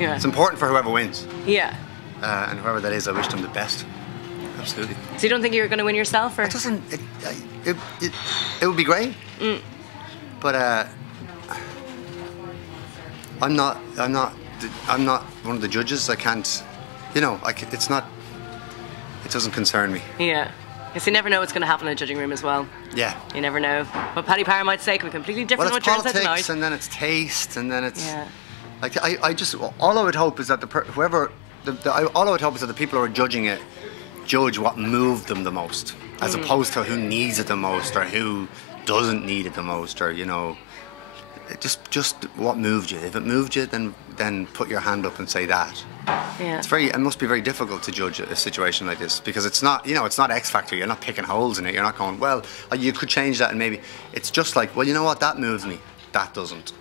Yeah. It's important for whoever wins. Yeah. And whoever that is, I wish them the best. Absolutely. So you don't think you're going to win yourself, or? It doesn't. It would be great. But I'm not one of the judges. I can't. You know, it's not. It doesn't concern me. Yeah. Because you never know what's going to happen in the judging room as well. Yeah. You never know. What Paddy Power might say could be completely different Well, than what you're saying politics, tonight. and then it's taste, and then it's. Yeah. Like I just all I would hope is that all I would hope is that the people who are judging it judge what moved them the most, as opposed to who needs it the most or who doesn't need it the most, or you know, just what moved you. If it moved you, then put your hand up and say that. Yeah. It must be very difficult to judge a situation like this, because it's not, you know, it's not X Factor. You're not picking holes in it. You're not going, well, you could change that, and maybe it's just like, well, you know what, that moves me, that doesn't.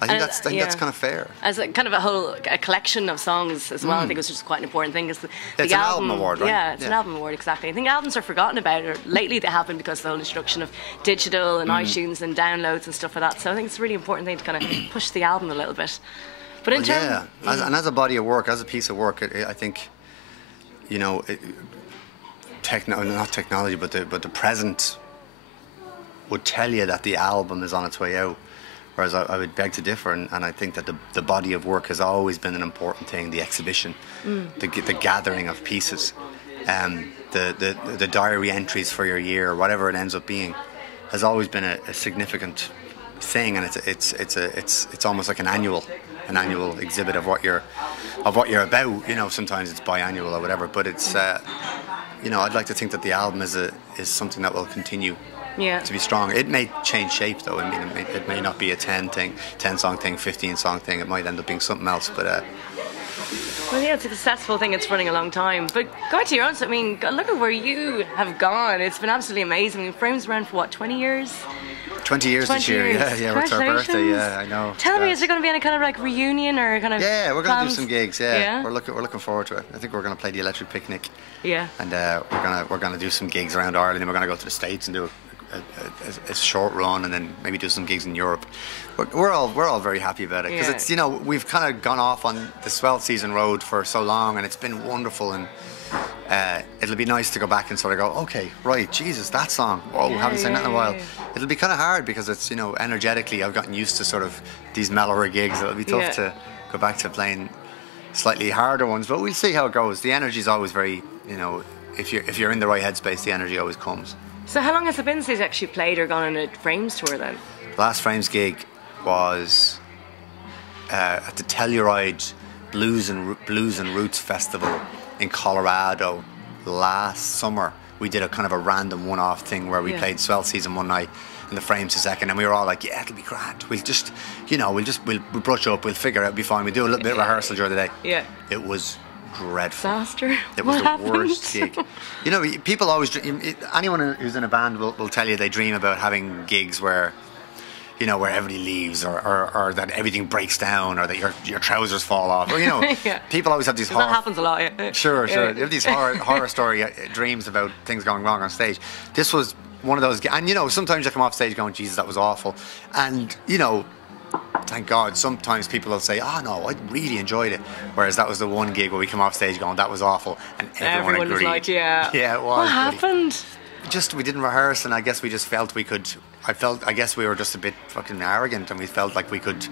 I think that's kind of fair. As a kind of a collection of songs as well, I think it was just quite an important thing. It's an album award, right? Yeah, it's an album award, exactly. I think albums are forgotten about, or lately they have been, because of the whole introduction of digital and iTunes and downloads and stuff like that. So I think it's a really important thing to kind of push the album a little bit. But in terms, and as a body of work, as a piece of work, I think, you know, not technology, but the present would tell you that the album is on its way out. Whereas I would beg to differ, and I think that the body of work has always been an important thing. The exhibition, the gathering of pieces, the diary entries for your year, whatever it ends up being, has always been a significant thing, and it's almost like an annual exhibit of what you're about. You know, sometimes it's biannual or whatever, but it's you know, I'd like to think that the album is something that will continue. Yeah. To be strong. It may change shape though. I mean, it may not be a 10 song thing, 15 song thing. It might end up being something else. But well, yeah, it's a successful thing. It's running a long time. But going to your own, I mean, look at where you have gone. It's been absolutely amazing. I mean, Frame's around for what, 20 years? 20 years this year. Yeah. It's our birthday. Yeah, I know. Tell me, is there going to be any kind of like reunion or kind of? Yeah, we're going to do some gigs. Yeah. Yeah. We're looking forward to it. I think we're going to play the Electric Picnic. Yeah. And we're gonna do some gigs around Ireland, and we're going to go to the States and do a short run, and then maybe do some gigs in Europe. We're all very happy about it, because it's, you know, we've kind of gone off on the Swell season road for so long, and it's been wonderful, and it'll be nice to go back and sort of go, okay, right, Jesus, that song, we haven't seen that in a while. It'll be kind of hard, because it's, you know, energetically I've gotten used to sort of these mellower gigs. It'll be tough to go back to playing slightly harder ones, but we'll see how it goes. The energy's always very, you know, if you're in the right headspace, the energy always comes. So how long has it been since you actually played or gone on a Frames tour then? The last Frames gig was at the Telluride Blues and Roots Festival in Colorado last summer. We did a kind of a random one-off thing where we played Swell season one night and the Frames the second, and we were all like, yeah, it'll be grand. We'll just, you know, we'll brush up, we'll figure it out, it'll be fine. We'll do a little bit of rehearsal during the day. Yeah. It was dreadful. Disaster. It was the worst gig. You know, people always, anyone who's in a band will tell you they dream about having gigs where, you know, where everybody leaves, or that everything breaks down, or that your trousers fall off, or, you know, people always have these horror... That happens a lot, yeah. Sure. They have these horror story dreams about things going wrong on stage. This was one of those, and, you know, sometimes you come off stage going, Jesus, that was awful, and, you know, thank God, sometimes people will say, oh no, I really enjoyed it, whereas that was the one gig where we come off stage going, that was awful, and everyone agreed. Was like, yeah, it was. What happened? Just, we didn't rehearse, and I guess we just felt we could, I guess we were just a bit fucking arrogant, and we felt like we could,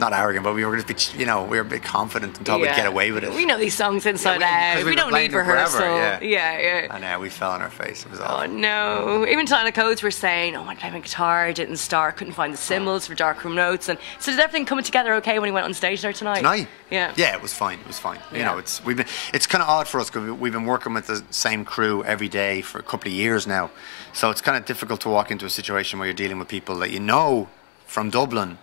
not arrogant, but we were just, you know, we were a bit confident and thought we'd get away with it. We know these songs inside out. We don't need rehearsal. Forever, yeah. And we fell on our face. It was awful. Oh no! Even Tyler Codes were saying, "Oh, I played my guitar, didn't start, couldn't find the cymbals for Darkroom Notes." And so did everything coming together okay when he went on stage there tonight? Yeah, it was fine. You know, it's kind of odd for us, because we've been working with the same crew every day for a couple of years now, so it's kind of difficult to walk into a situation where you're dealing with people that you know from Dublin,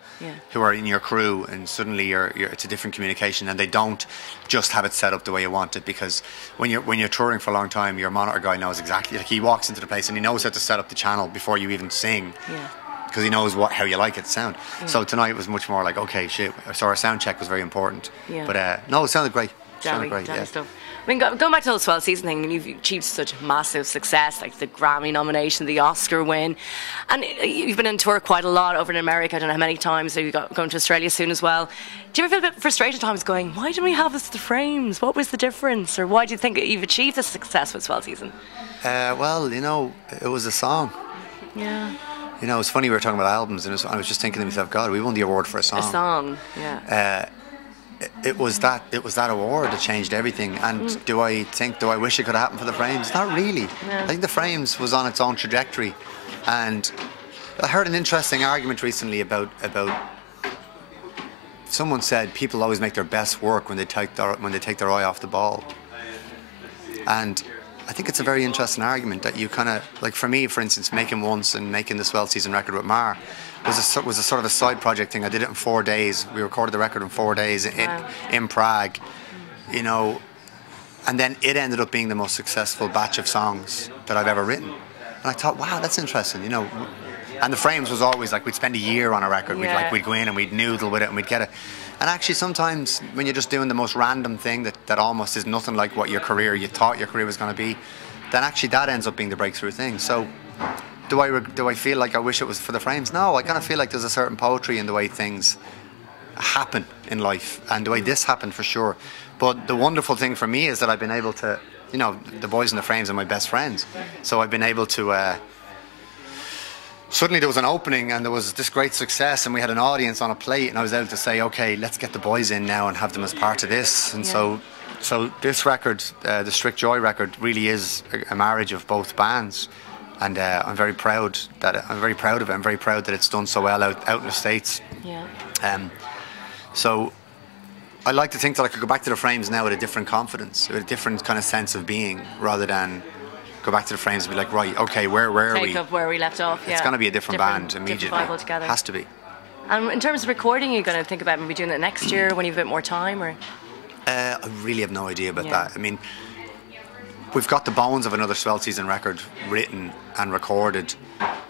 who are in your crew, and suddenly it's a different communication, and they don't just have it set up the way you want it, because when you're touring for a long time, your monitor guy knows exactly, like, he walks into the place and he knows how to set up the channel before you even sing, because he knows how you like it to sound. So tonight was much more like, okay, shit, so our sound check was very important, but no, it sounded great. Damn stuff. I mean, going back to the whole Swell season thing, you've achieved such massive success, like the Grammy nomination, the Oscar win, and you've been on tour quite a lot over in America. I don't know how many times. So you're going to Australia soon as well. Do you ever feel a bit frustrated at times going, why didn't we have this at the Frames? What was the difference? Or why do you think you've achieved this success with Swell season? Well, you know, it was a song. Yeah. You know, it's funny we were talking about albums, and I was just thinking to myself, God, we won the award for a song. A song, yeah. It was that award that changed everything. And do I wish it could have happened for the Frames? Not really. Yeah. I think the Frames was on its own trajectory. And I heard an interesting argument recently about someone said people always make their best work when they take their eye off the ball. And I think it's a very interesting argument that you kind of, like for me, for instance, Making Once and making the Swell season record with Mar was a sort of a side project thing. I did it in 4 days. We recorded the record in 4 days in Prague, you know, and then it ended up being the most successful batch of songs that I've ever written. And I thought, wow, that's interesting, you know. And the Frames was always like we'd spend a year on a record. We'd go in and we'd noodle with it and we'd get it. And actually sometimes when you're just doing the most random thing that almost is nothing like what you thought your career was going to be, then actually that ends up being the breakthrough thing. So do I feel like I wish it was for the Frames? No, I kind of feel like there's a certain poetry in the way things happen in life and the way this happened for sure. But the wonderful thing for me is that I've been able to, you know, the boys in the Frames are my best friends. So I've been able to suddenly there was an opening and there was this great success and we had an audience on a plate and I was able to say, okay, let's get the boys in now and have them as part of this. And so this record, the Strict Joy record, really is a marriage of both bands. And I'm very proud of it. I'm very proud that it's done so well out in the States. Yeah. So I like to think that I could go back to the Frames now with a different confidence, with a different kind of sense of being, rather than go back to the Frames and be like, right, okay, where are we? Take up where we left off. It's going to be a different band immediately. Different vibe altogether. Has to be. And in terms of recording, are you going to think about maybe doing it next year when you have a bit more time, or? I really have no idea about that. I mean, we've got the bones of another Swell season record written and recorded,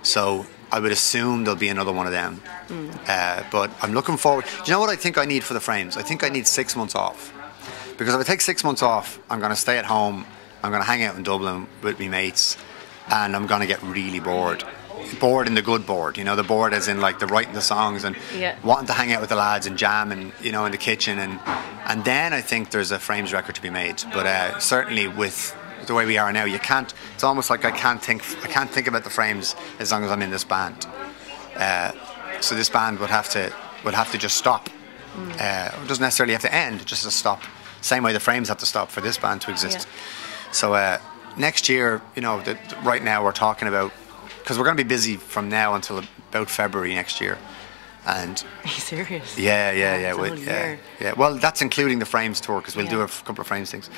so I would assume there'll be another one of them. But I'm looking forward. Do you know what I think I need for the Frames? I think I need 6 months off. Because if I take 6 months off, I'm going to stay at home, I'm going to hang out in Dublin with my mates, and I'm going to get really bored. Bored in the good bored, you know, the bored as in like the writing the songs and wanting to hang out with the lads and jam and, you know, in the kitchen. And then I think there's a Frames record to be made. But certainly with the way we are now, you can't, it's almost like I can't think about the Frames as long as I'm in this band. So this band would have to just stop. It doesn't necessarily have to end, just to stop. Same way the Frames have to stop for this band to exist. So next year, you know, right now we're talking about, because we're going to be busy from now until about February next year. And are you serious? Yeah. Well, that's including the Frames tour, because we'll do a couple of Frames things.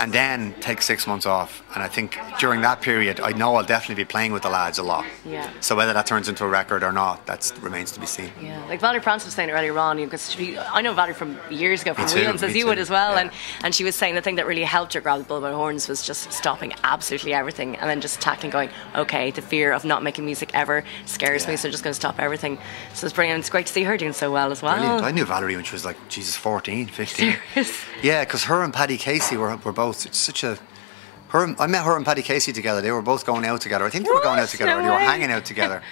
And then take 6 months off. And I think during that period, I know I'll definitely be playing with the lads a lot. Yeah. So whether that turns into a record or not, that remains to be seen. Yeah. Like Valerie Prance was saying earlier on, because I know Valerie from years ago, from Whelan's, as you would as well. Yeah. And she was saying the thing that really helped her grab the bull by the horns was just stopping absolutely everything and then just tackling, going, okay, the fear of not making music ever scares me, so I'm just going to stop everything. So it's brilliant. It's great to see her doing so well as well. Brilliant. I knew Valerie when she was like, Jesus, 14, 15. Serious? Yeah, because her and Paddy Casey were both, it's such a... I met her and Paddy Casey together. They were both going out together. I think they were going out together. No they were way. hanging out together.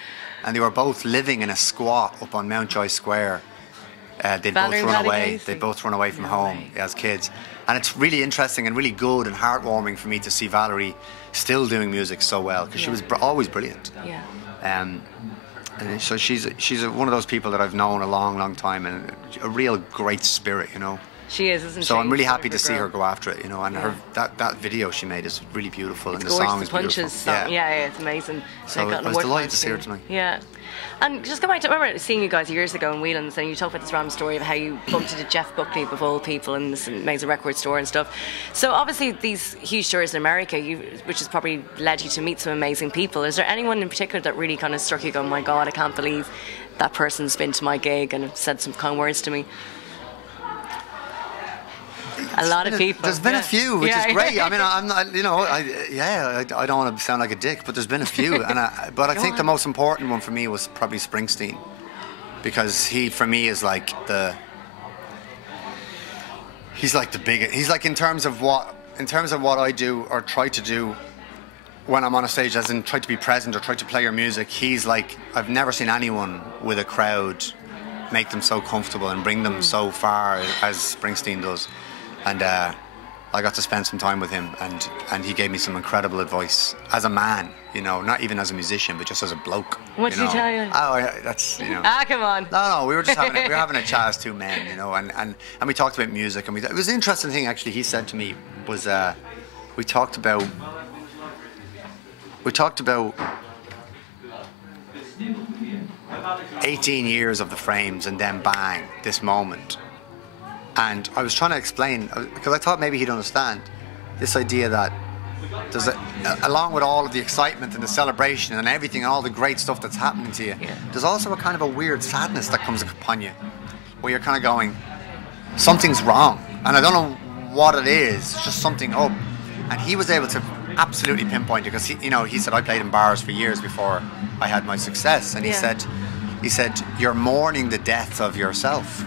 And they were both living in a squat up on Mountjoy Square. They'd both run away from home as kids. And it's really interesting and really good and heartwarming for me to see Valerie still doing music so well, because she was always brilliant. Yeah. And so she's one of those people that I've known a long, long time, and a real great spirit, you know. She is, isn't she? So I'm really happy to see her go after it, you know. And her that video she made is really beautiful, it's and the song is punches, beautiful. Yeah, it's amazing. So I was delighted to see her tonight. Yeah. And just go back to, I remember seeing you guys years ago in Whelan's, and you talked about this random story of how you bumped into Jeff Buckley, of all people, in this amazing record store and stuff. So obviously these huge tours in America, which has probably led you to meet some amazing people. Is there anyone in particular that really kind of struck you, going, my God, I can't believe that person's been to my gig and said some kind words to me? A lot of people. There's been a few, which is great. I mean, I'm not, you know, I don't want to sound like a dick, but there's been a few. But I think the most important one for me was probably Springsteen, because he, for me, is like He's like the biggest. He's like in terms of what I do or try to do when I'm on a stage, as in try to be present or try to play your music. He's like, I've never seen anyone with a crowd make them so comfortable and bring them so far as Springsteen does. And I got to spend some time with him, and he gave me some incredible advice as a man, you know, not even as a musician, but just as a bloke. What did he tell you? Oh, that's, you know. Come on. No, we were just having a chat as two men, you know, and we talked about music, and it was an interesting thing actually. He said to me was we talked about 18 years of the Frames, and then bang, this moment. And I was trying to explain, because I thought maybe he'd understand this idea that there's along with all of the excitement and the celebration and everything and all the great stuff that's happening to you, there's also a kind of a weird sadness that comes upon you, where you're kind of going, something's wrong, and I don't know what it is. It's just something up. And he was able to absolutely pinpoint it, because he said, I played in bars for years before I had my success, and he said, you're mourning the death of yourself.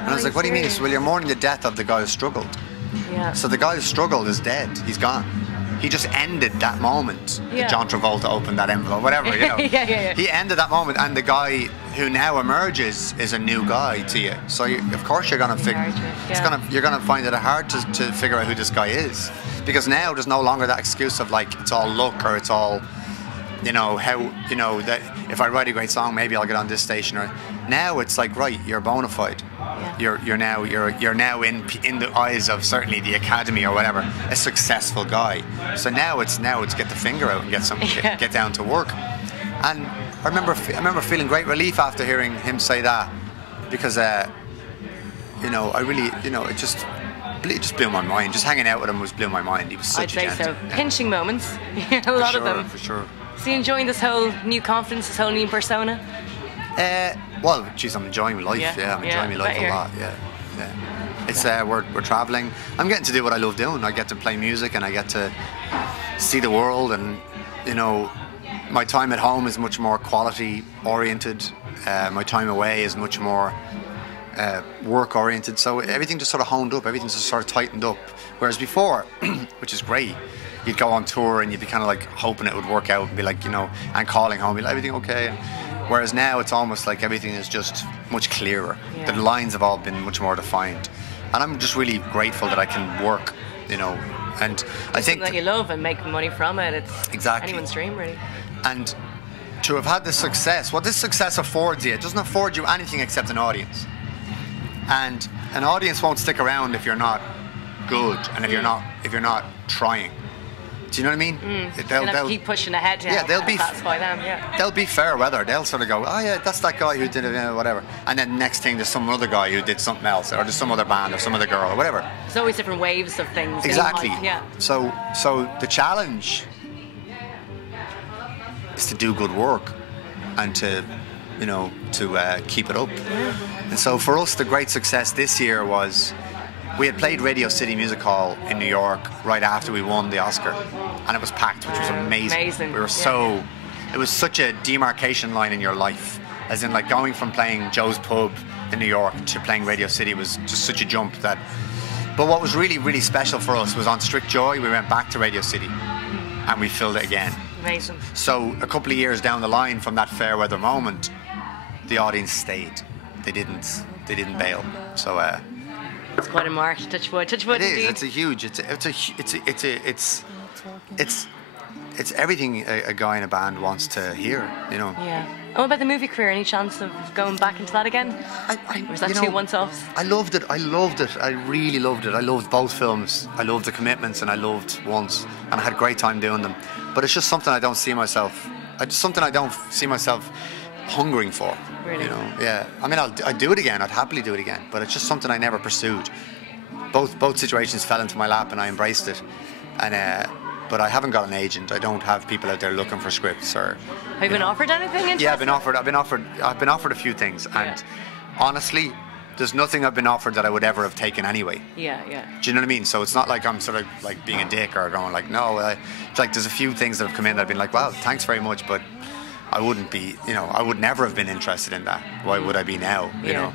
And I was like, what do you mean? He said, well, you're mourning the death of the guy who struggled. Yeah. So the guy who struggled is dead. He's gone. He just ended that moment. Yeah. John Travolta opened that envelope, whatever, you know. Yeah. He ended that moment, and the guy who now emerges is a new guy to you. So of course you're going to figure. You're going to find it hard to figure out who this guy is, because now there's no longer that excuse of like it's all luck, or it's all, you know, that if I write a great song, maybe I'll get on this station. Or now it's like, right, you're bona fide. Yeah. You're now in the eyes of certainly the Academy or whatever, a successful guy. So now it's get the finger out and get down to work. And I remember feeling great relief after hearing him say that, because I really, it just blew my mind. Just hanging out with him blew my mind. He was such a gent. I'd say so. Pinching moments, a lot of them. For sure. So you enjoying this whole new confidence, this whole new persona? Well, geez, I'm enjoying my life. Yeah, I'm enjoying my life a lot. Yeah. It's we're traveling. I'm getting to do what I love doing. I get to play music, and I get to see the world, and my time at home is much more quality oriented. My time away is much more work oriented. So everything just sort of honed up. Everything's just sort of tightened up. Whereas before, which is great, you'd go on tour and you'd be kind of like hoping it would work out and be like, and calling home, be like, everything okay? Whereas now it's almost like everything is just much clearer. Yeah. The lines have all been much more defined. And I'm just really grateful that I can work, and I think that you love and make money from it. It's exactly anyone's dream, really. And to have had this success, what this success affords you, it doesn't afford you anything except an audience. And an audience won't stick around if you're not good and if you're not trying. Do you know what I mean? They'll keep pushing ahead. They'll be satisfy them. Yeah. They'll be fair weather. They'll sort of go, oh yeah, that's that guy who did it, whatever. And then next thing, there's some other guy who did something else, or there's some other band, or some other girl, or whatever. There's always different waves of things. Exactly. Yeah. So the challenge is to do good work, and to keep it up. Yeah. And so for us, the great success this year was, we had played Radio City Music Hall in New York right after we won the Oscar, and it was packed, which was amazing. We were it was such a demarcation line in your life, as in like going from playing Joe's Pub in New York to playing Radio City was just such a jump that. But what was really, really special for us was on Strict Joy, we went back to Radio City and we filled it again. Amazing. So a couple of years down the line from that fair weather moment, the audience stayed. They didn't bail. So it's quite a mark. Touch wood. Touch wood. It is. Indeed. It's a huge. It's everything a guy in a band wants to hear. Yeah. What about the movie career? Any chance of going back into that again? Or was that two once-offs? I loved it. I really loved it. I loved both films. I loved The Commitments and I loved Once, and I had a great time doing them. But it's just something I don't see myself. Hungering for. Really? Yeah. I mean, I'd do it again. I'd happily do it again. But it's just something I never pursued. Both situations fell into my lap and I embraced it. And but I haven't got an agent. I don't have people out there looking for scripts or. Have you been offered anything? Yeah, I've been offered a few things, and honestly, there's nothing I've been offered that I would ever have taken anyway. Yeah. Do you know what I mean? So it's not like I'm sort of like being a dick or going like, no. It's like there's a few things that have come in that I've been like, wow, thanks very much, but I wouldn't be, I would never have been interested in that. Why would I be now, you know?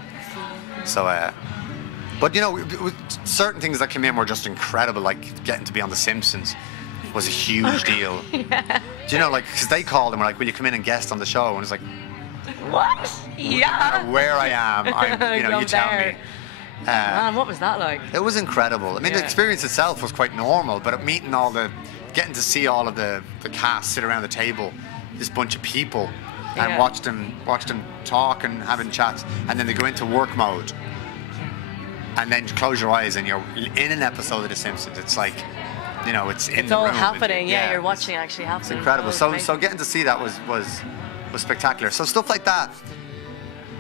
So, But you know, certain things that came in were just incredible, like getting to be on The Simpsons was a huge deal. Yeah. Do you know, like, because they called and were like, will you come in and guest on the show? And it's like, what? Yeah. No matter where I am, you know, you tell me. Man, what was that like? It was incredible. I mean, the experience itself was quite normal, but meeting getting to see all of the cast sit around the table, this bunch of people, and watch them talk and having chats, and then they go into work mode, and then you close your eyes and you're in an episode of The Simpsons. It's like, you know, it's all happening. Yeah, you're watching it actually happening. It's incredible. So getting to see that was spectacular. So stuff like that,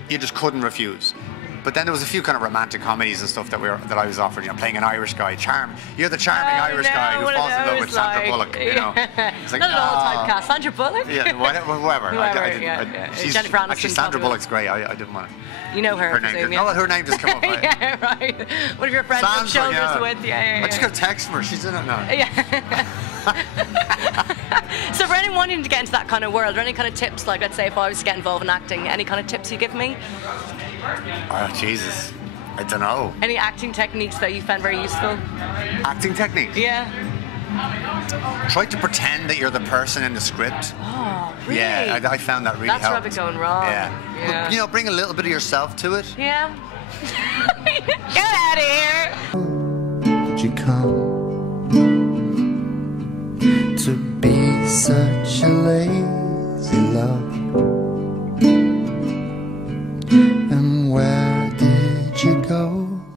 you just couldn't refuse. But then there was a few kind of romantic comedies and stuff that I was offered. You know, playing an Irish guy, you're the charming Irish guy who falls in love with Sandra Bullock. You know, it's like, not at all typecast. Sandra Bullock. Yeah, whoever. Jennifer Aniston. Actually, Sandra Bullock's great. I didn't want to. You know her. Her name. No, her name just come up. Right? Yeah, right. One of your friends from shoulders with. Yeah. I just got a text from her. She's in it now. Yeah. So for anyone wanting to get into that kind of world, are there any kind of tips, like let's say if I was to get involved in acting, any kind of tips you give me? Oh, Jesus. I don't know. Any acting techniques that you found very useful? Acting techniques? Yeah. Try to pretend that you're the person in the script. Oh, really? Yeah, I found that really helped. That's where I've been going wrong. Yeah. But, you know, bring a little bit of yourself to it. Yeah. Get out of here. Did you come to be such a lazy love?